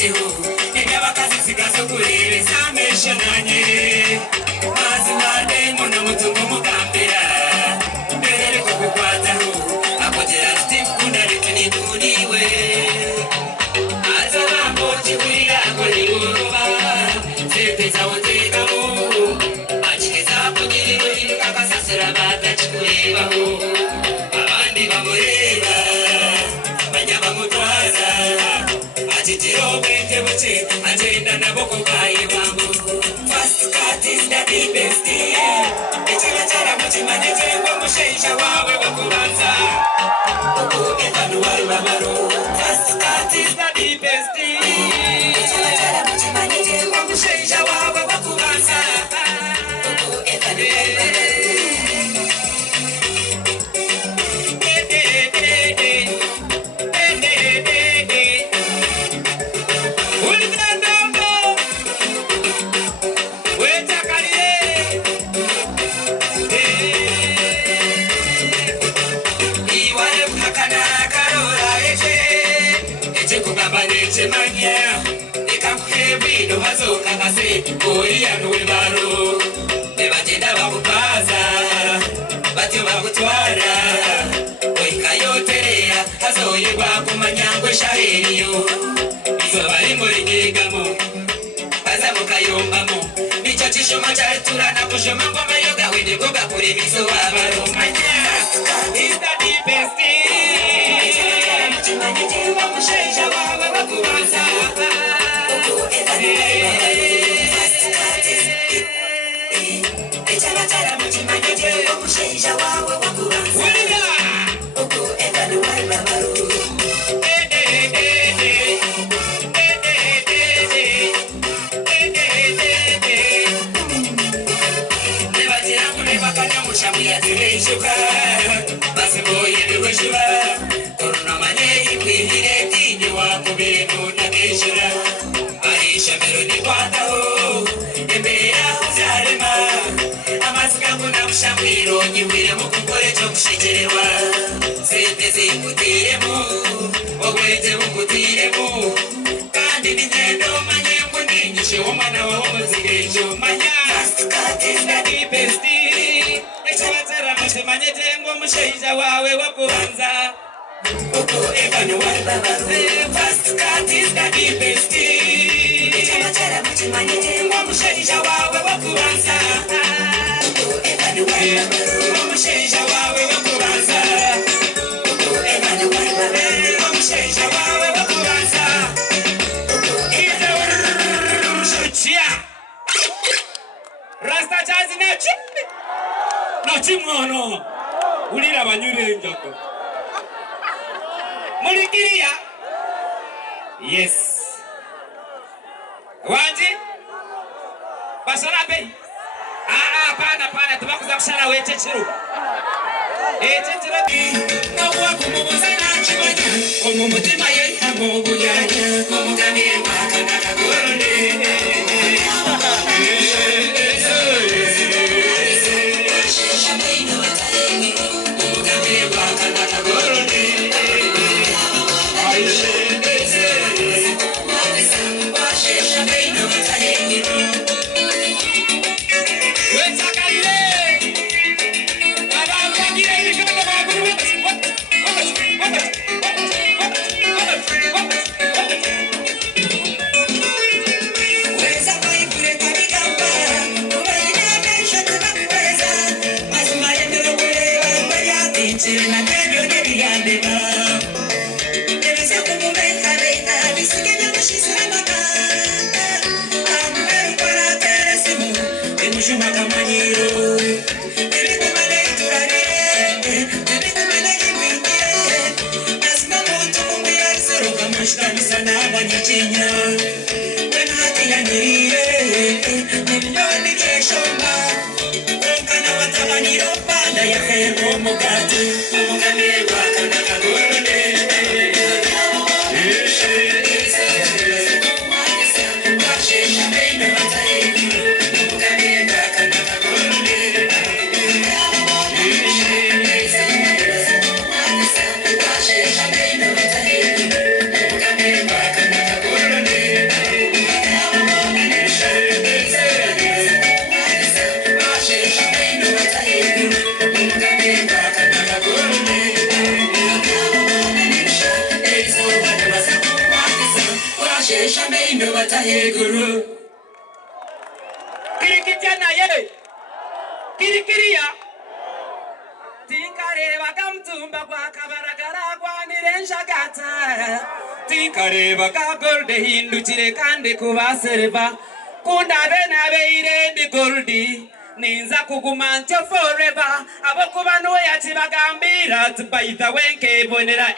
jihu Ingabakazi sigazo kurebe Samesha nanye Mazimade muna mutungo mugambira Mbere kukukwataho Akogera Steve Kunda litini duniwe Azabambo chikurira kuri uruba Zepeza utekamu Achikeza kugiriro Kakasasira bata chikurebaho Abandi bamureba Banyaba mutwaza Achitiro bente buche Agenda naboko kaye bambu Fast cut is the deepest Echara chara muchimane Jengwa musheisha wawe wakubanza Uku etanu wari wabaro Fast cut is the deepest Echara chara muchimane Jengwa musheisha wawe wakubanza Uku etanu wari wabaro Chemanya ikakuhebido mazoka ngase oya nuwebaro nebagenda bakupaza batyo bakutwara oikayoterea hazoyegwa kumanyangwe shaheriyo izo bari muri nyegamo baza mukayombamo nico cishoma cyaturana kushoma ngoma yoga wende goga kuri bizo babarumanya is the deepest Musheja wawe wakubanza Uku etani Echara chara muchimanye Jengwa musheja wawe wakubanza Uku etani waibabaru Nebatira kunebakanya mushamu ya zireishuka Basiboye niweshuba Koruna manye ikwihire tinyi wakubire nunakishira Aisha meruni kwataho Embera uzarema Amazika kuna mshamwiro Nyiwire mukukore cho kushijerwa Sente zikutiremu Ogwete mukutiremu Kandi nintendo manye Mundinyishi umwana wa umuzigejo Manya Fast cut is the deepest Echawatara mase manye Jengwa musheja wawe wakubanza Uku etani waibabaru Fast cut is the deepest Echawatara mase manye Jengwa musheja wawe wakubanza Uku etani waibabaru Musheja wawe wakubanza Uku etani waibabaru Musheja wawe wakubanza Uku etani waibabaru Rasta chazi na chipi Na chimwono Ulira banyure njoko Mulikiria Yes Wanji Basara bei Pana tubakuza kushara weche chiru Chiru Nawa kumumuzana chibanya Omumutima ye hamogu yanya Mumugami wakana kagurune ino bataheguru kirikijana ye kirikiriya tinkareba kamtumba kwa kabaragara kwa nirenshagata tinkareba ka golde hindukire kandi kubasereva kundabe nabeire ndi goldi ninza kuguma ntyo forever abo kuba noya kibagambira tubayita wenke bonera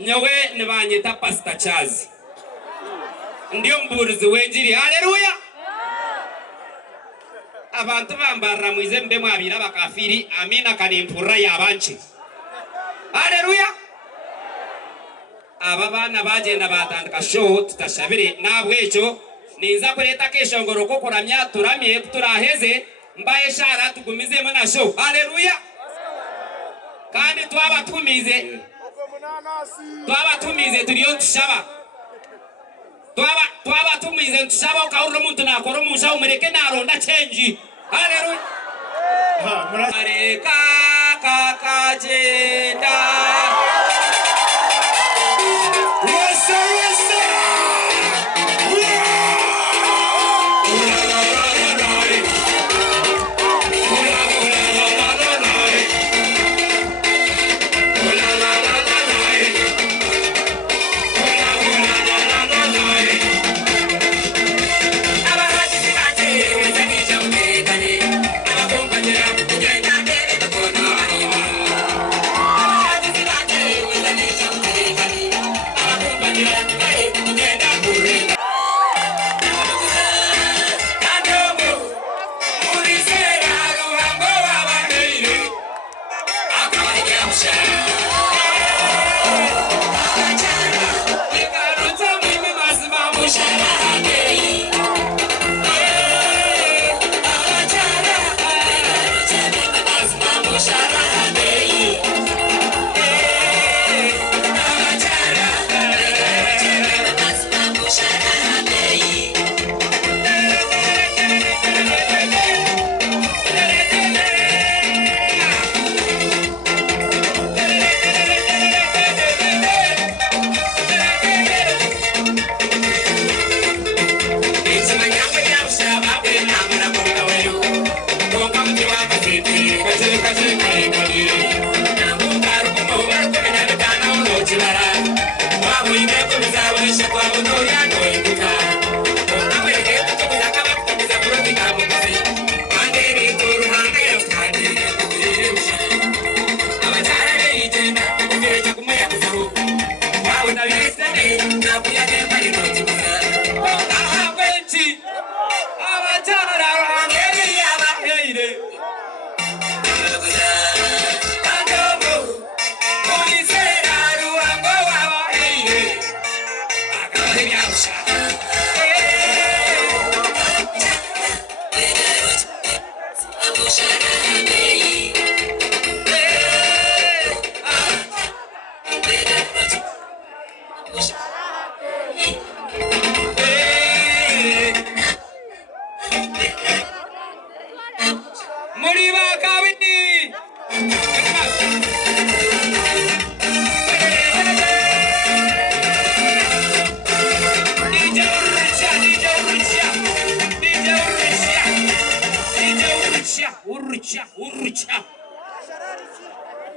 nyawe nibanyita Pastor Chazi ndiyo mburuzi wenjiri haleluya abantu bambarra mwize mbe mwabira bakafiri amina kanimpura yabanchi haleluya aba bana bagenda batandika show tutashabire nabwe echo niza kureta keshongoro ko kuramya turamye turaheze mbaye shara tugumize muna show haleluya kandi twabatumize turiyo tushaba twabatumize tushaba ukawura umuntu nakora umusha umureke naronda change haleluya areka kakagenda yes sir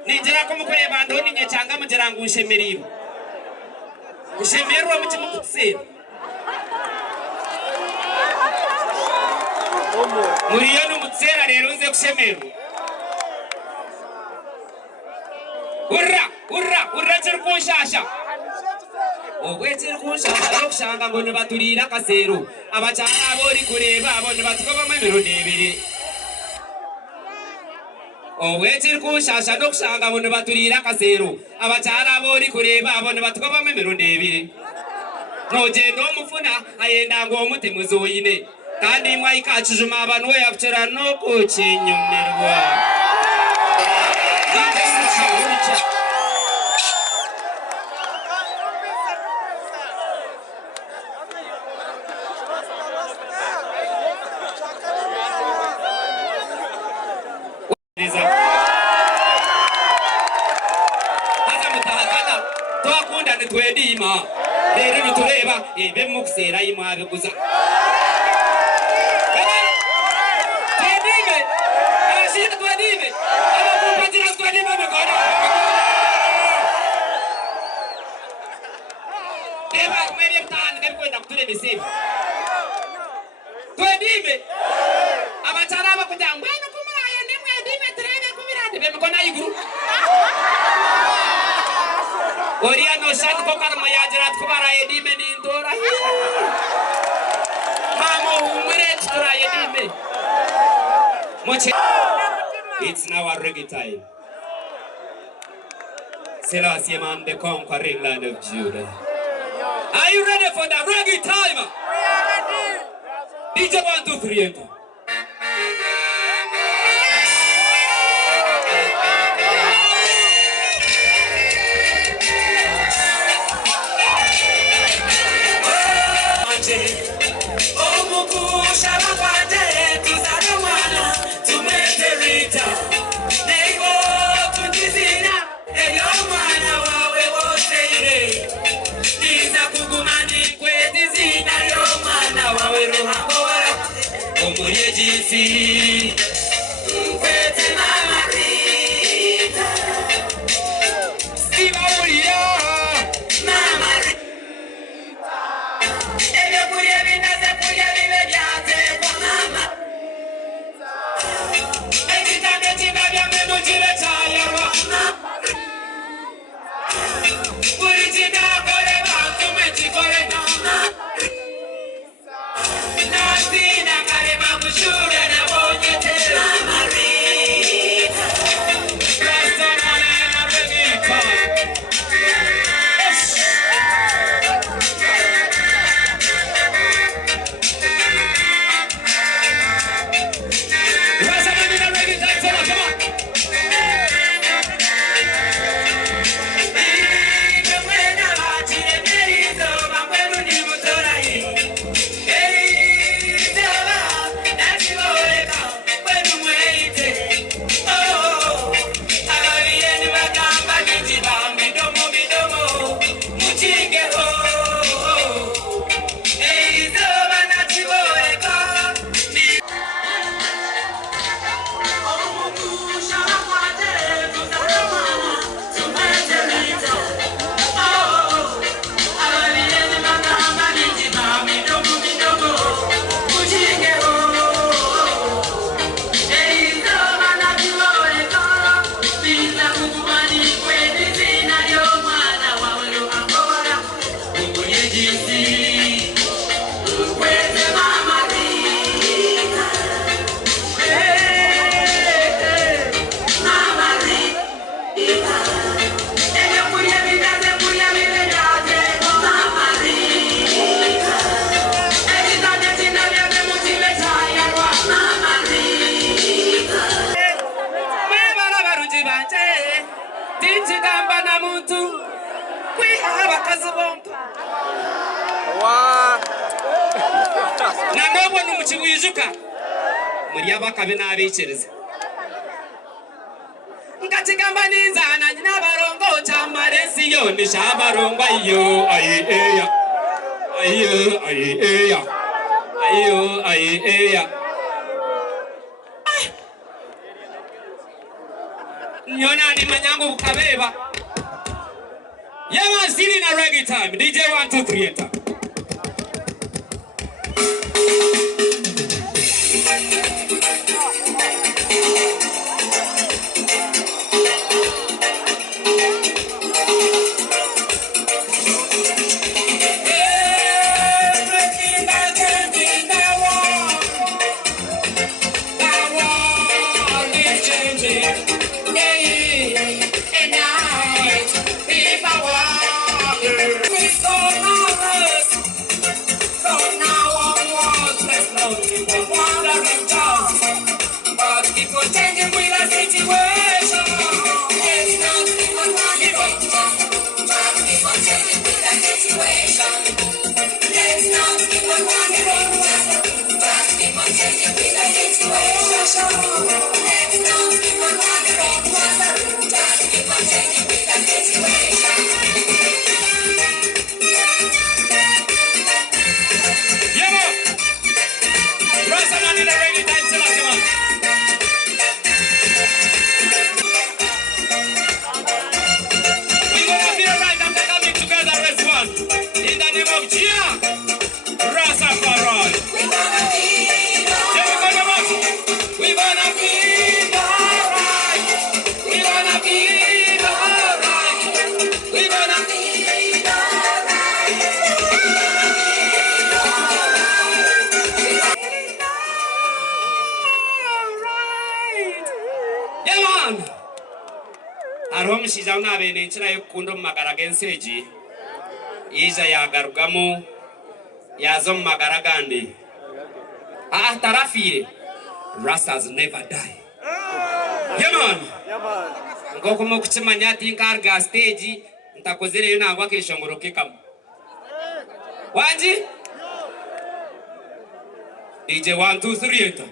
Ninjira ko mukore bando ni nyachanga mujirangu ushemeriwe. Ushemerwa mutima kutsira. Muriyo n'umutsera rero uze kushemerwa. Urra chirkunshasha. Ogwe chirkunshasha yokushanga ngo nibaturira kasero. Abachana abori kureba abone batukoba mwemero nebiri. Ogwe chirkunshasha nokushanga ngo nibaturira kasero. Abachana abori kureba abone batukoba mwemero nebiri. Nogendo mufuna ayenda ngo umutima uzoyine. Kandi mwayikachujuma abantu we yabucera no kukinyumirwa. Hata mutahakana twakunda nitwedima rero nitureba ibe mukusera imwabe guza. Twedime abachara bakujangwa no kumuraya nimwe dime trebe kubirande bemikona iguru Oria no shat ko karma yajirat kubara edime ni ndora Mamo umure tura edime Moche It's now our reggae time Selassie man the conquering land of Judah. Are you ready for the reggae time? DJ 1, 2, 3 enter. See, Bobo numukibuyijuka. Muri abakabe nabekereza. Ngatigamba ninzana n'abarongo chamaresi yo nishabarongo iyo ayeya. Ayo ayeya. Ayo ayeya. Nyona ni manyango ukabeba. Yaman still in a reggae time. DJ 1 2 3 enter. Shizana bene nchira yukundo magaragenseji Iza ya garugamo Yazom magaragandi Tarafire Rastas never die. Yaman Ngoko mokuchima nyati nkarga stage Ntakozire yuna angwa kishongoro kikamu Wanji DJ 1 2 3 enter.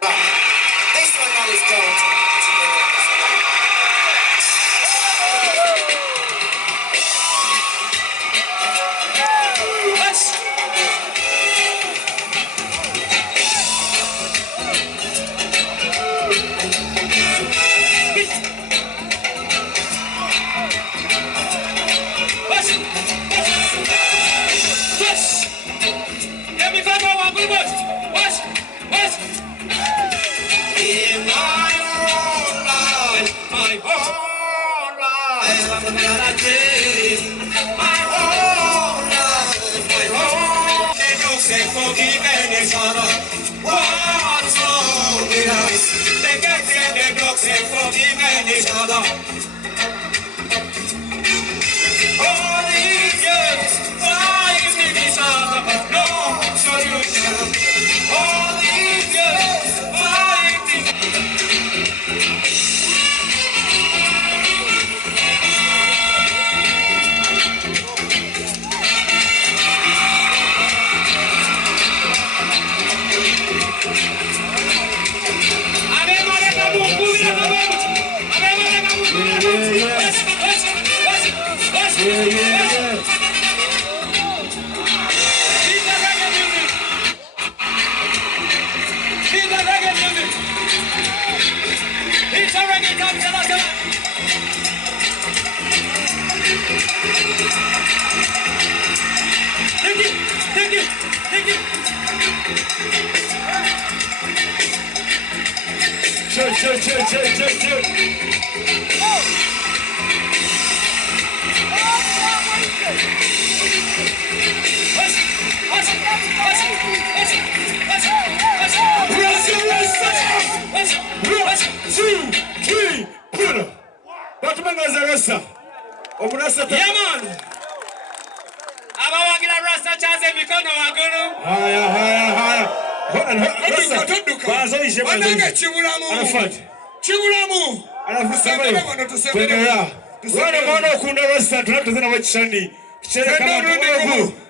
This one always goes.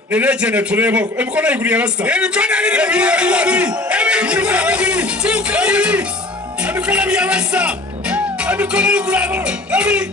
Negene turebo. Emikono iguri ya rasta. Emikono ya rasta. Emikono iguri.